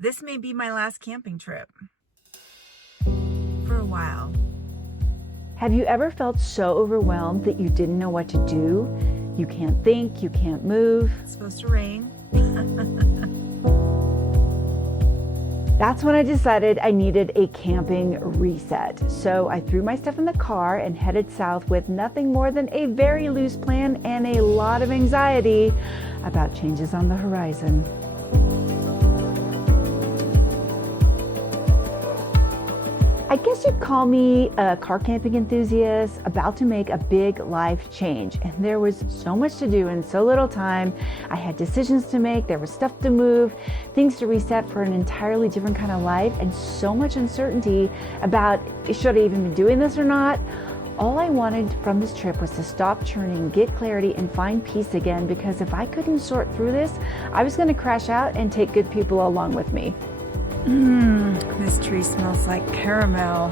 This may be my last camping trip. For a while. Have you ever felt so overwhelmed that you didn't know what to do? You can't think, you can't move. It's supposed to rain. That's when I decided I needed a camping reset. So I threw my stuff in the car and headed south with nothing more than a very loose plan and a lot of anxiety about changes on the horizon. I guess you'd call me a car camping enthusiast about to make a big life change. And there was so much to do in so little time. I had decisions to make, there was stuff to move, things to reset for an entirely different kind of life, and so much uncertainty about should I even be doing this or not. All I wanted from this trip was to stop churning, get clarity, and find peace again, because if I couldn't sort through this, I was going to crash out and take good people along with me. This tree smells like caramel.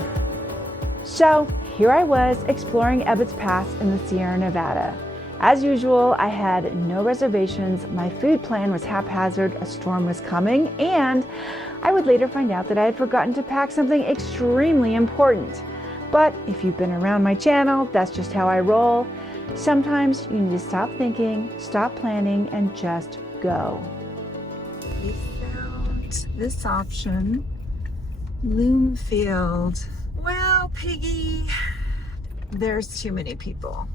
So here I was exploring Ebbetts Pass in the Sierra Nevada. As usual, I had no reservations, my food plan was haphazard, a storm was coming, and I would later find out that I had forgotten to pack something extremely important. But if you've been around my channel, that's just how I roll. Sometimes you need to stop thinking, stop planning, and just go. We found this option, Loomfield. Well, Piggy, there's too many people.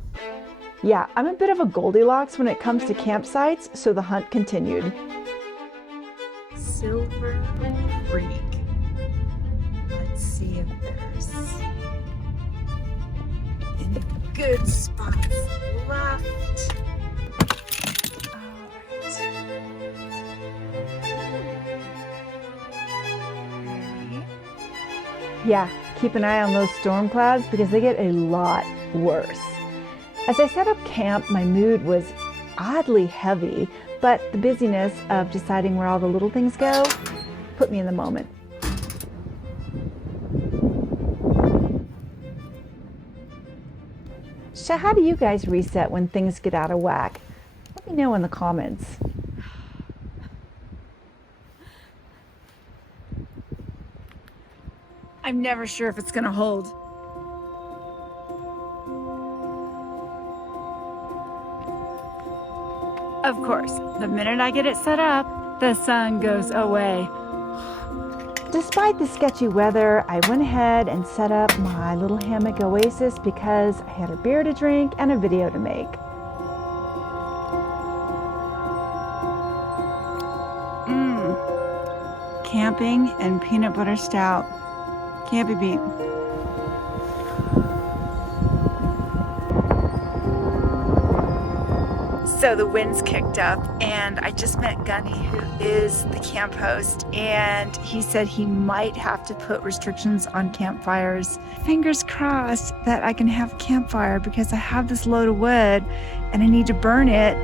Yeah, I'm a bit of a Goldilocks when it comes to campsites, so the hunt continued. Silver Creek. Let's see if there's any good spots left. Yeah, keep an eye on those storm clouds because they get a lot worse. As I set up camp, my mood was oddly heavy, but the busyness of deciding where all the little things go put me in the moment. So how do you guys reset when things get out of whack? Let me know in the comments. I'm never sure if it's gonna hold. Of course, the minute I get it set up, the sun goes away. Despite the sketchy weather, I went ahead and set up my little hammock oasis because I had a beer to drink and a video to make. Camping and peanut butter stout. Can't be beat. So the wind's kicked up and I just met Gunny, who is the camp host, and he said he might have to put restrictions on campfires. Fingers crossed that I can have a campfire because I have this load of wood and I need to burn it.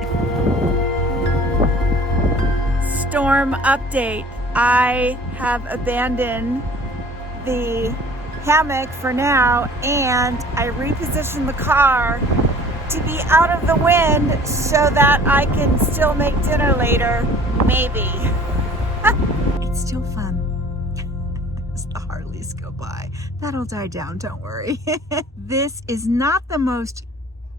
Storm update. I have abandoned the hammock for now and I repositioned the car to be out of the wind so that I can still make dinner later, maybe. It's still fun as the Harleys go by. That'll die down, don't worry. This is not the most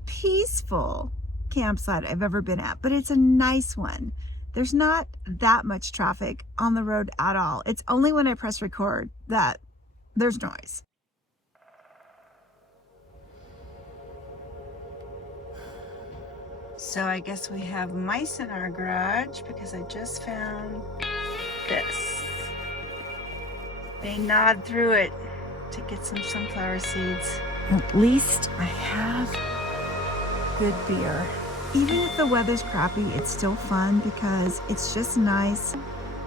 peaceful campsite I've ever been at, but it's a nice one. There's not that much traffic on the road at all. It's only when I press record that there's noise. So I guess we have mice in our garage because I just found this. They gnawed through it to get some sunflower seeds. At least I have good beer. Even if the weather's crappy, it's still fun because it's just nice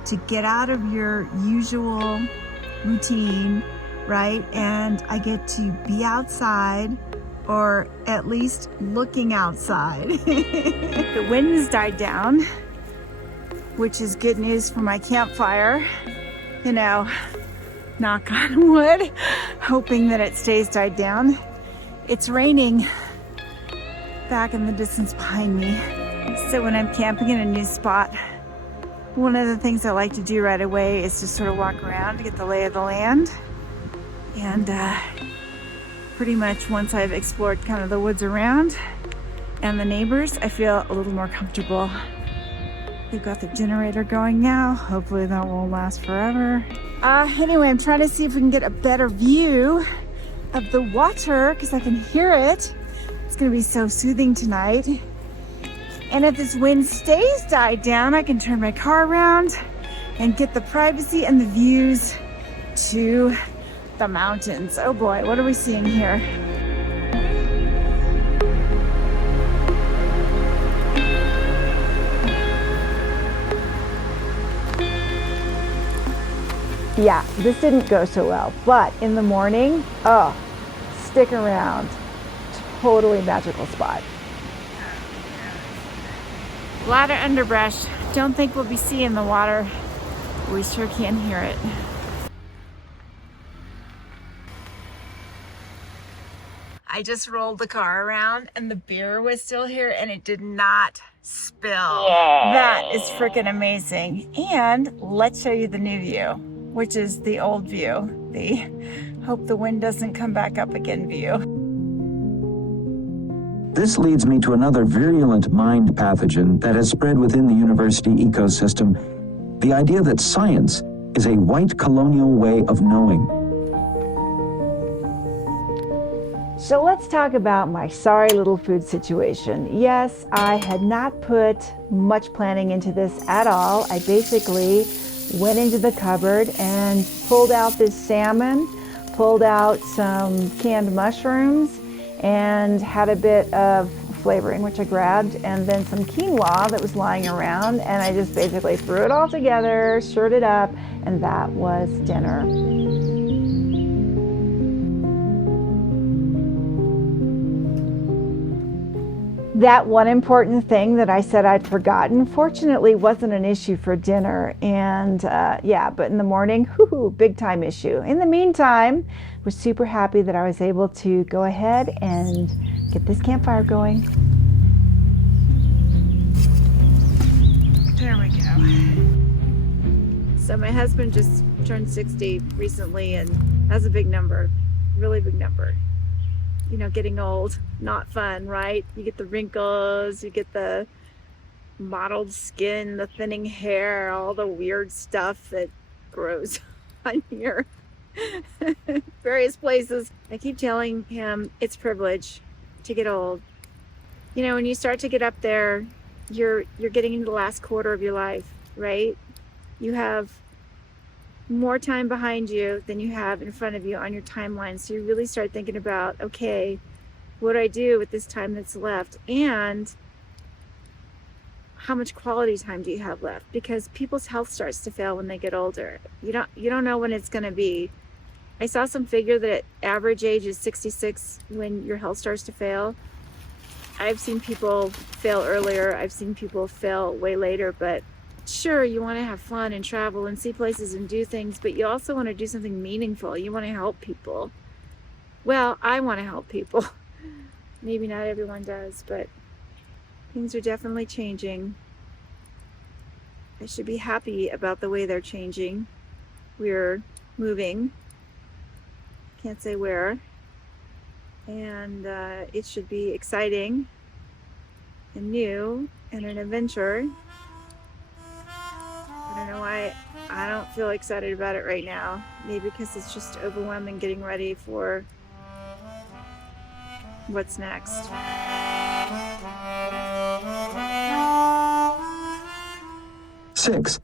to get out of your usual routine, right? And I get to be outside, or at least looking outside. The wind's died down, which is good news for my campfire. You know, knock on wood, hoping that it stays died down. It's raining back in the distance behind me. So when I'm camping in a new spot, One of the things I like to do right away is just sort of walk around to get the lay of the land. And pretty much once I've explored kind of the woods around and the neighbors, I feel a little more comfortable. They've got the generator going now. Hopefully that won't last forever. Anyway, I'm trying to see if we can get a better view of the water because I can hear it. It's gonna be so soothing tonight. And if this wind stays died down, I can turn my car around and get the privacy and the views to the mountains. Oh boy, what are we seeing here? Yeah, this didn't go so well, but in the morning, oh, stick around. Totally magical spot. A lot of underbrush. Don't think we'll be seeing the water. We sure can hear it. I just rolled the car around and the beer was still here and it did not spill. That is freaking amazing. And let's show you the new view, which is the old view. The hope the wind doesn't come back up again view. This leads me to another virulent mind pathogen that has spread within the university ecosystem, the idea that science is a white colonial way of knowing. So let's talk about my sorry little food situation. Yes, I had not put much planning into this at all. I basically went into the cupboard and pulled out this salmon, pulled out some canned mushrooms, and had a bit of flavoring, which I grabbed, and then some quinoa that was lying around, and I just basically threw it all together, stirred it up, and that was dinner. That one important thing that I said I'd forgotten, fortunately wasn't an issue for dinner. And yeah, but in the morning, big time issue. In the meantime, was super happy that I was able to go ahead and get this campfire going. There we go. So my husband just turned 60 recently and has a big number, really big number. You know, getting old, not fun, right? You get the wrinkles, you get the mottled skin, the thinning hair, all the weird stuff that grows on your various places. I keep telling him it's privilege to get old. You know, when you start to get up there, you're getting into the last quarter of your life, right? You have more time behind you than you have in front of you on your timeline. So you really start thinking about, okay, what do I do with this time that's left? And how much quality time do you have left? Because people's health starts to fail when they get older. You don't know when it's going to be. I saw some figure that average age is 66 when your health starts to fail. I've seen people fail earlier. I've seen people fail way later, but sure, you want to have fun and travel and see places and do things, but you also want to do something meaningful. You want to help people. Well, I want to help people. Maybe not everyone does, but things are definitely changing. I should be happy about the way they're changing. We're moving. Can't say where. And it should be exciting and new and an adventure. I don't know why I don't feel excited about it right now. Maybe because it's just overwhelming getting ready for what's next. 6.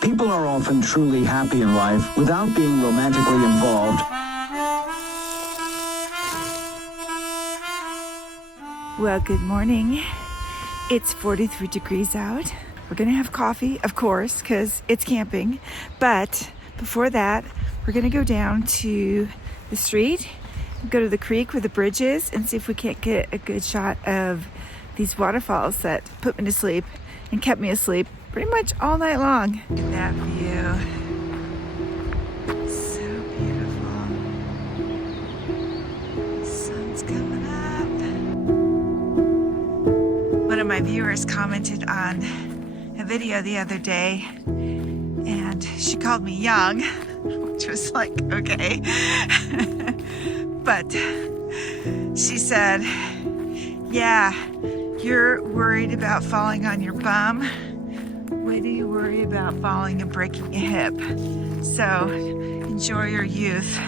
People are often truly happy in life without being romantically involved. Well, good morning. It's 43 degrees out. We're gonna have coffee, of course, because it's camping. But before that, we're gonna go down to the street, go to the creek where the bridge is, and see if we can't get a good shot of these waterfalls that put me to sleep and kept me asleep pretty much all night long. Look at that view. So beautiful. Sun's coming up. One of my viewers commented on a video the other day, and she called me young, which was like, okay. But she said, yeah, you're worried about falling on your bum. Wait till you worry about falling and breaking a hip. So enjoy your youth.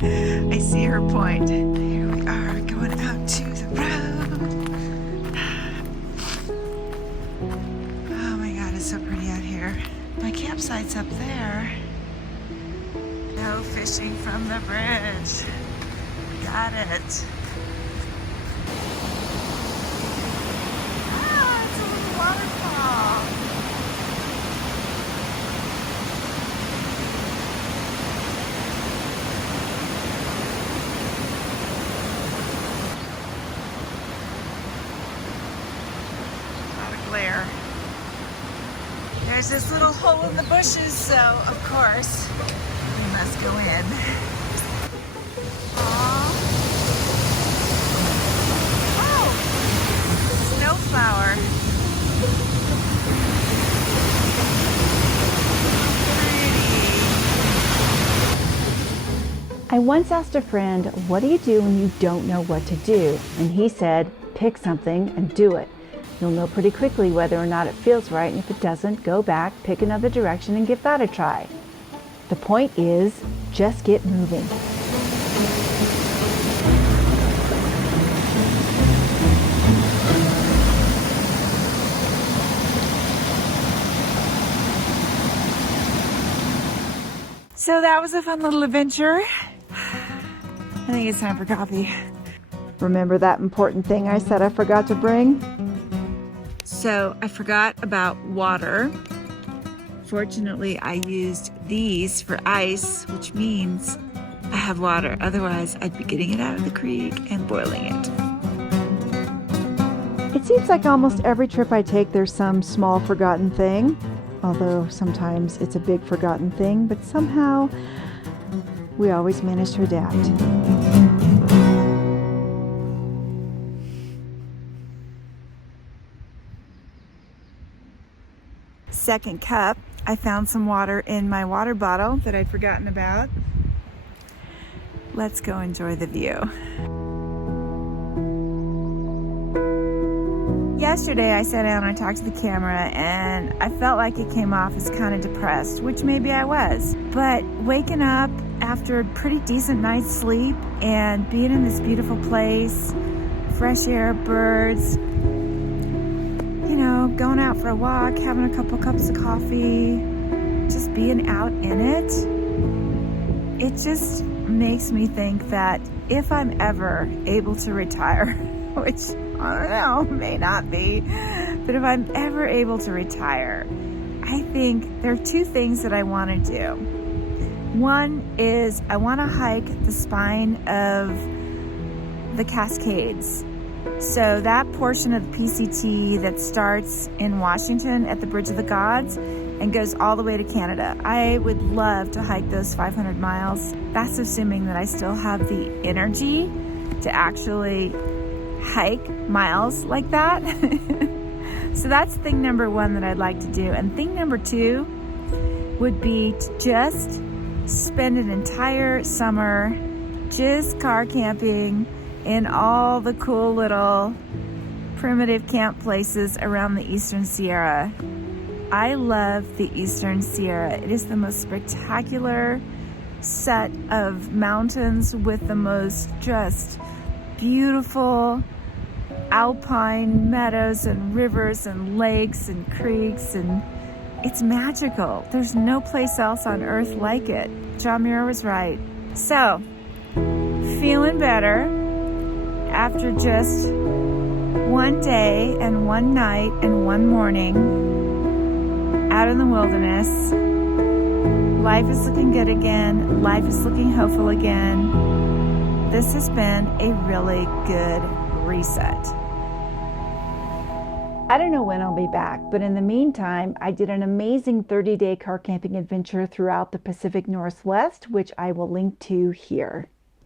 I see her point. Here we are going out to the road. Oh my God, it's so pretty out here. My campsite's up there. No fishing from the bridge. Got it. Ah, it's a little waterfall. Glare. There's this little hole in the bushes, so of course we must go in. Aww. Oh! Snowflower. I once asked a friend, what do you do when you don't know what to do? And he said, pick something and do it. You'll know pretty quickly whether or not it feels right, and if it doesn't, go back, pick another direction, and give that a try. The point is, just get moving. So that was a fun little adventure. I think it's time for coffee. Remember that important thing I said I forgot to bring? So I forgot about water. Fortunately, I used these for ice, which means I have water. Otherwise, I'd be getting it out of the creek and boiling it. It seems like almost every trip I take, there's some small forgotten thing. Although sometimes it's a big forgotten thing, but somehow we always manage to adapt. Second cup, I found some water in my water bottle that I'd forgotten about. Let's go enjoy the view. Yesterday I sat down and I talked to the camera and I felt like it came off as kind of depressed, which maybe I was. But waking up after a pretty decent night's sleep and being in this beautiful place, fresh air, birds, you know, going out for a walk, having a couple cups of coffee, just being out in it just makes me think that if I'm ever able to retire, which I don't know, may not be, but if I'm ever able to retire, I think there are two things that I want to do. One is I want to hike the spine of the Cascades. So that portion of the PCT that starts in Washington at the Bridge of the Gods and goes all the way to Canada. I would love to hike those 500 miles. That's assuming that I still have the energy to actually hike miles like that. So that's thing number one that I'd like to do. And thing number two would be to just spend an entire summer just car camping in all the cool little primitive camp places around the Eastern Sierra. I love the Eastern Sierra. It is the most spectacular set of mountains with the most just beautiful alpine meadows and rivers and lakes and creeks, and it's magical. There's no place else on earth like it. John Muir was right. So, feeling better after just one day and one night and one morning out in the wilderness. Life is looking good again. Life is looking hopeful again. This has been a really good reset. I don't know when I'll be back, but in the meantime, I did an amazing 30-day car camping adventure throughout the Pacific Northwest, which I will link to here.